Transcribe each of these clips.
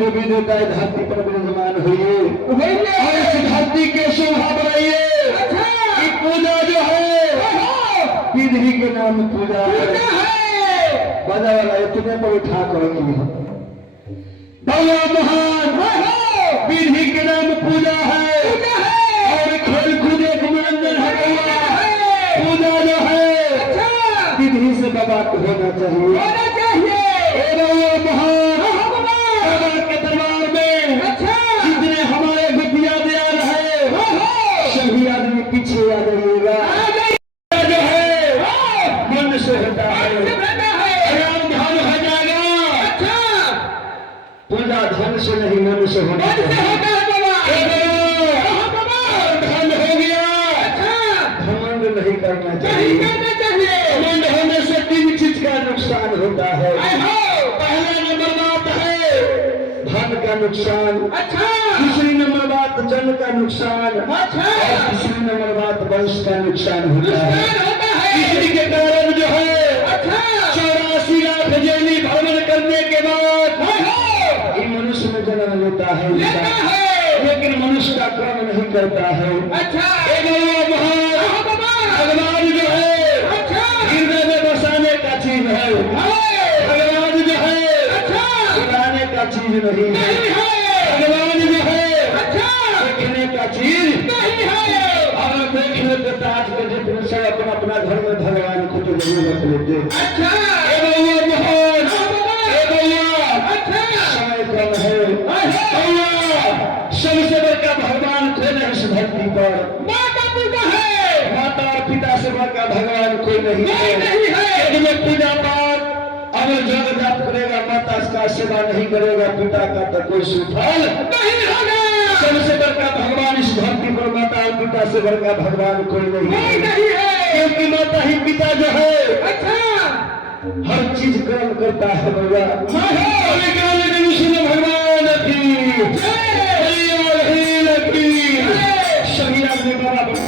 देवी देवता धरती पर विराजमान हुए और इस धरती के शोभा बढ़ाइए कि पूजा जो है विधि के नाम पूजा है। बजा वाला इतने पर उठा कर महान विधि के नाम पूजा है और खेल कूद एक मनोरंजन है। पूजा जो है विधि से बाबा को होना चाहिए। महान के दरबार में जितने हमारे गुटिया दयाल है सभी आदमी पीछे आ जाइएगा। जो है मन से होता है धन हो जाएगा। पूजा धन से नहीं मन से होना चाहिए। धन हो गया घमंड नहीं करना चाहिए। घमंड होने से 3 चीज का नुकसान होता है। पहला नंबर बात है धन का नुकसान, दूसरी नंबर बात जन का नुकसान, तीसरी नंबर बात वंश का नुकसान होता है। इसी के कारण जो है 84 लाख जैनी भ्रमण करने के बाद ये मनुष्य में जन्म लेता है लेकिन मनुष्य का कर्म नहीं करता है। भगवान जो है हृदय में बसाने का चीज है। भगवान जो है उड़ाने का चीज नहीं है। भगवान जो है देखने का चीज नहीं है। अगर देखने के ताज के जितने से अपना अपना घर में भगवान को तो जरूर रख लेते। समय कम है। सबसे बड़का भगवान कोई नहीं इस धरती पर। माता और पिता से बड़का भगवान कोई नहीं है। यदि पूजा पाठ अगर जग जाप करेगा माता का सेवा नहीं करेगा पिता का तो कोई सुफल नहीं होगा। सबसे बड़का भगवान इस धरती पर माता और पिता से बड़का भगवान कोई नहीं है। क्योंकि माता ही पिता जो है हर चीज कर्म करता है। भगवान सभी आदमी बराबर।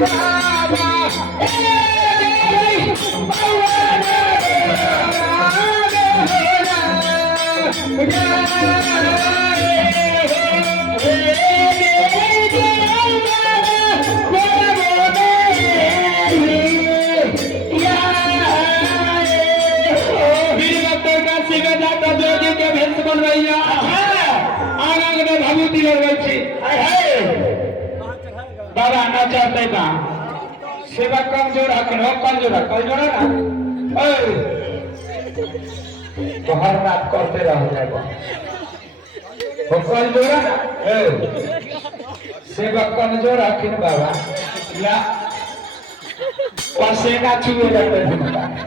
Baba, बाबा नाचाते ना सेवा कमजोर हकन हो कमजोर ना तो हर रात करते रह जाएगा वो कमजोर ना सेवा कमजोर हकन बाबा या पसेना छुए रहते हैं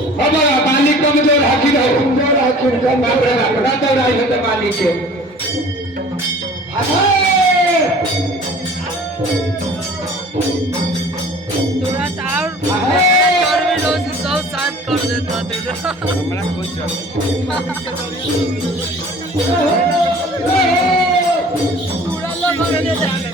पानी कमजोर हाकी पानी के थोड़ा और भी लोग सब साथ कर देता तेरा पूरा लोग बगले जाने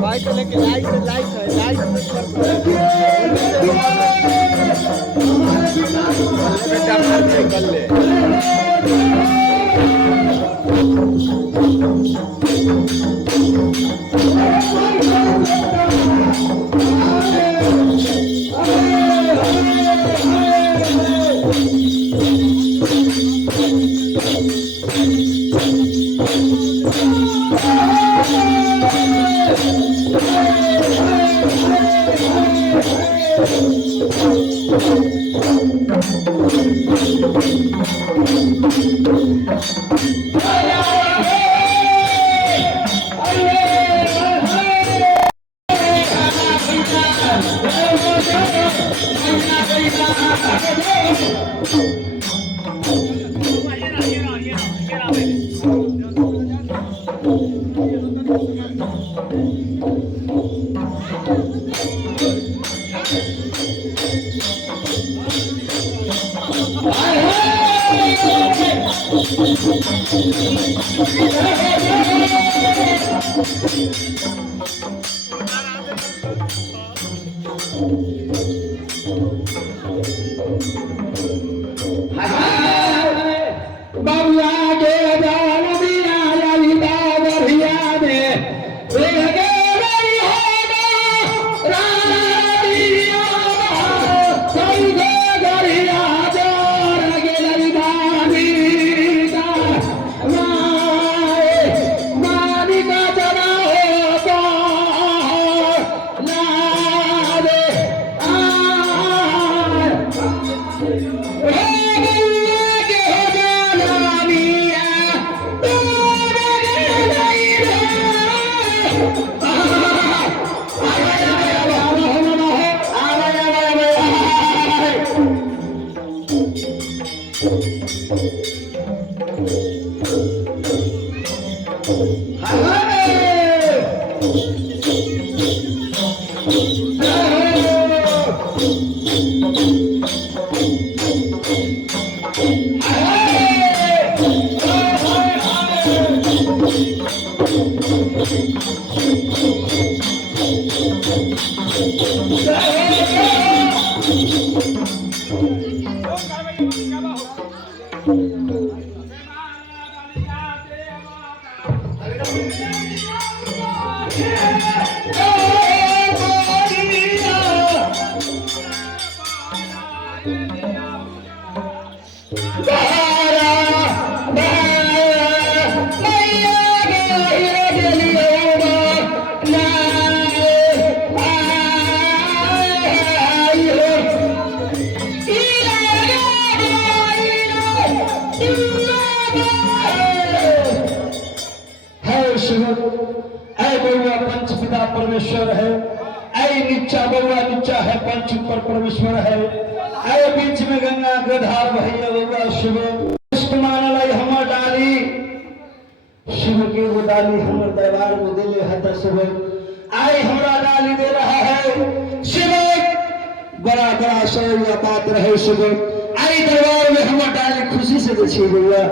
भाई तो लेके लाइट परमेश्वर है, ऐ नीचा बउआ नीचा है, पंच ऊपर परमेश्वर है, ऐ बीच में गंगा गधार भैया बउआ शिव मानल हमर डाली शिव के वो डाली हमर दरबार में दिले है शिव आई हमरा डाली दे रहा है शिव बड़ा बड़ा सौर्य बात रहे शिव आई दरबार में हमर डाली खुशी से दे बउआ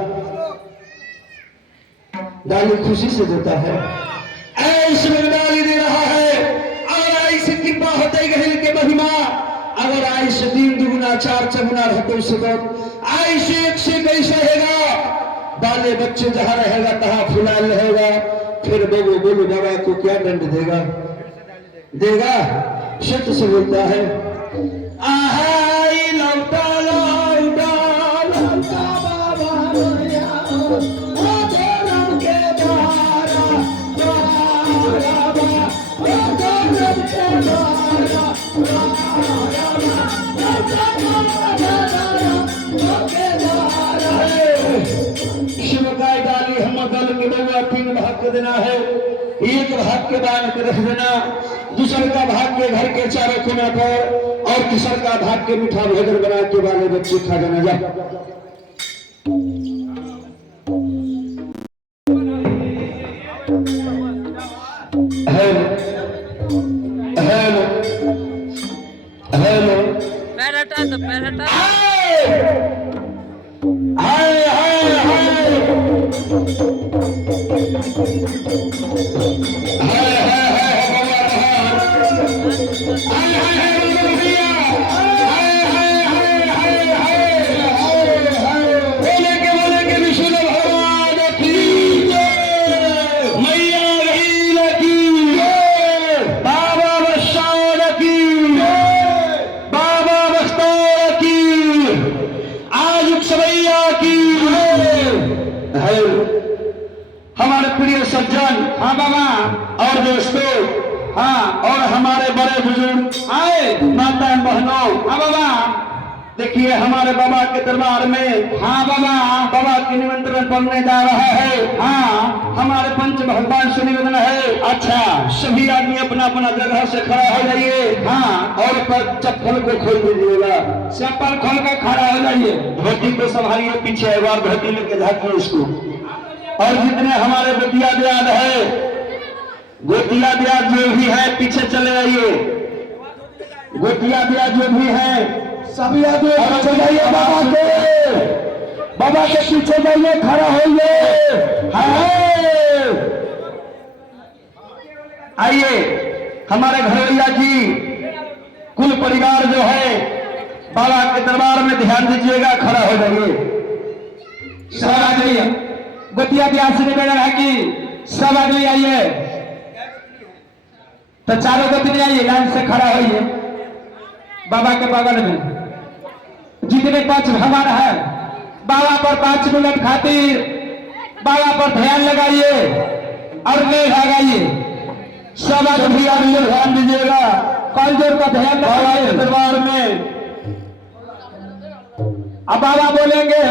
डाली खुशी से देता है ऐसे में डाली दे रहा है और ऐसे कृपा होते गहल के महिमा अगर ऐसे दिन दुगुना चार चगुना रहते सकत ऐसे एक से कैसे रहेगा बाले बच्चे जहाँ रहेगा तहाँ फुलाल रहेगा फिर बोलो बोलो बाबा को क्या दंड देगा देगा सत्य से बोलता है आहाई लौटा लौटा लौटा बाबा शिव गाय डाली हम दल के बउआ 3 भाग के देना है एक भाग के दान के रख देना दूसर का भाग के घर के चारों कोना पर और तीसर का भाग के मीठा भोजन बना के वाले बच्चे खा जाना जा हेलो हेलो हेलो पैर हटा दो पैर हटा हाय हाय हाय हमारे प्रिय सज्जन हाँ बाबा और दोस्तों हाँ और हमारे बड़े बुजुर्ग आए माता बहनों हाँ बाबा देखिए हमारे बाबा के दरबार में हाँ बाबा बाबा की निमंत्रण पढ़ने जा रहा है हाँ हमारे पंच भगवान से निवेदन है अच्छा सभी आदमी अपना अपना जगह से खड़ा हो जाइए हाँ और पर चप्पल को खोल दीजिएगा चप्पल खोल कर खड़ा हो जाइए धोती को संभालिए पीछे एक बार धोती लेके झाँकिए इसको और जितने हमारे गोतिया ब्याज है गोतिया ब्याज जो भी है पीछे चले आइए गोतिया ब्याज जो भी है सभी आदमी पीछे जाइए बाबा के पीछे जाइए खड़ा होइए आइए हमारे घरैया जी कुल परिवार जो है बाबा के दरबार में ध्यान दीजिएगा खड़ा हो जाइए सब आदमी गोतिया ब्याज से निवेदन है कि सब आदमी आइए तो चारों गोतिया आइए लाइन से खड़ा होइए बाबा के बगल में जितने 5 भगवान है बाबा पर 5 मिनट खातिर बाबा पर ध्यान लगाइए और ले लगाइए सब आदमी ध्यान दीजिएगा कल जोर का ध्यान लगाइए दरबार में अब बाबा बोलेंगे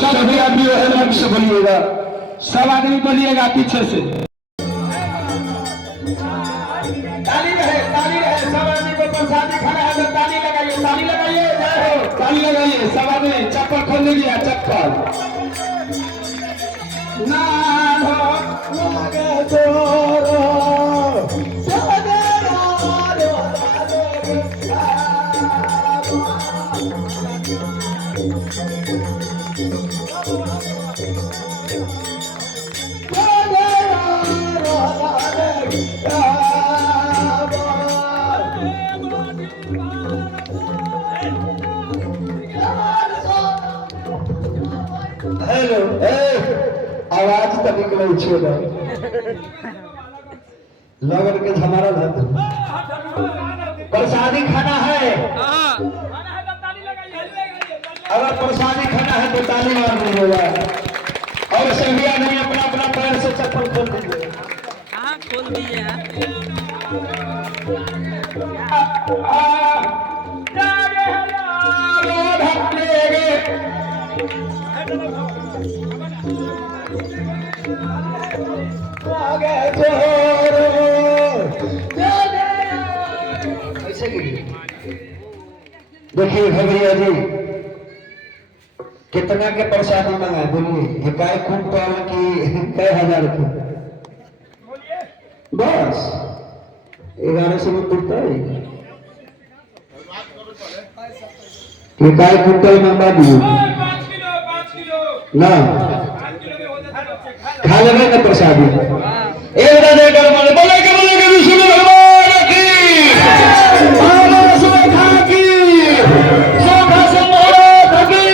सभी आदमी लक्ष्य बोलिएगा सब आदमी बोलिएगा पीछे से ताली रहे सब आदमी को प्रसादी खाना है तो ताली लगाइए ताली लगाइए सब आदमी चप्पल खोल लीजिए चप्पल ना हो लागे तोरो लो आवाज तभी को नहीं छोड़ा लगन के हमारा लग प्रसादी खाना है अगर प्रसादी खाना है तो ताली मार दीजिएगा और संध्या नहीं अपना अपना पैर से चप्पल खोल दीजिए हाँ खोल दिए हैं देखिए भैया जी कितना के प्रसादी मंगा बोलिए ये काय कुंटल की कई हजार की बस 1100 में पुरता है ये काय कुंटल मंगा दिए 5 किलो ना 5 किलो में हो जाता खा लेंगे ना प्रसादी एक राधे कर बोले के विष्णु भगवान की आना सुखा की सोखा से मोरा की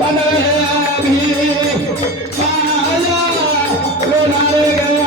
बने भी आया रोनारे गया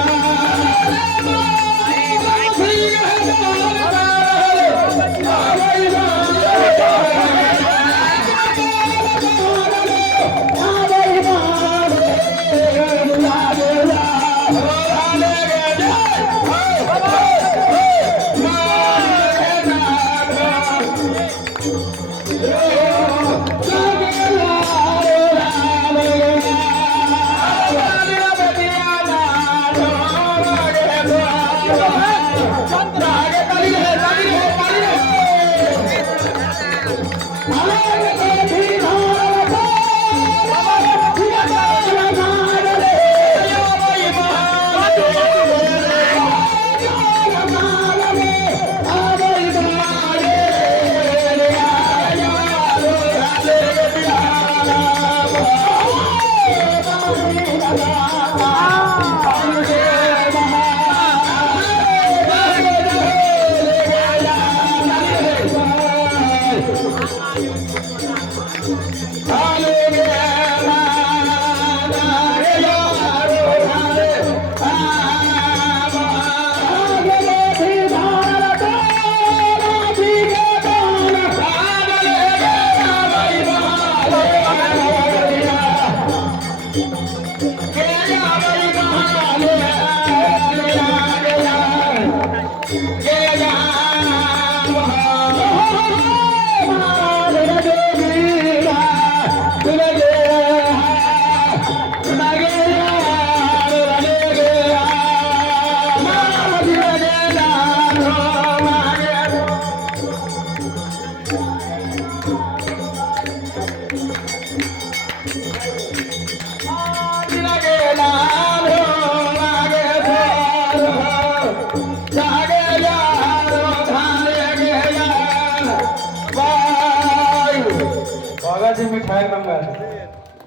मिठाई मंगा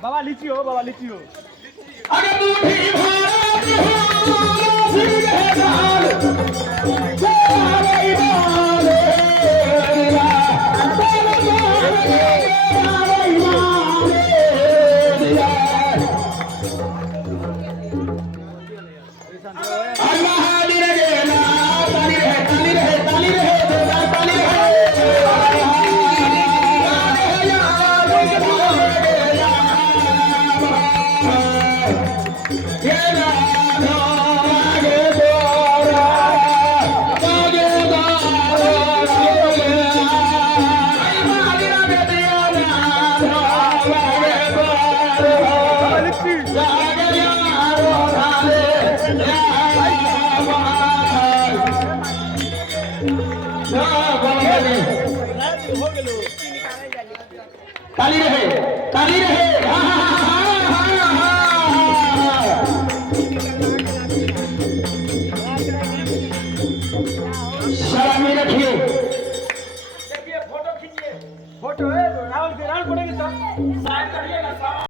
बाबा लीची हो अगर मुट्ठी भारत हो सिंह है लाल जय माले अल्लाह दी रहे ना ताली रहे ताली रहे सलामी रखिए फोटो खींचिए फोटो है राउंड पड़ेगी सब साइड करिएगा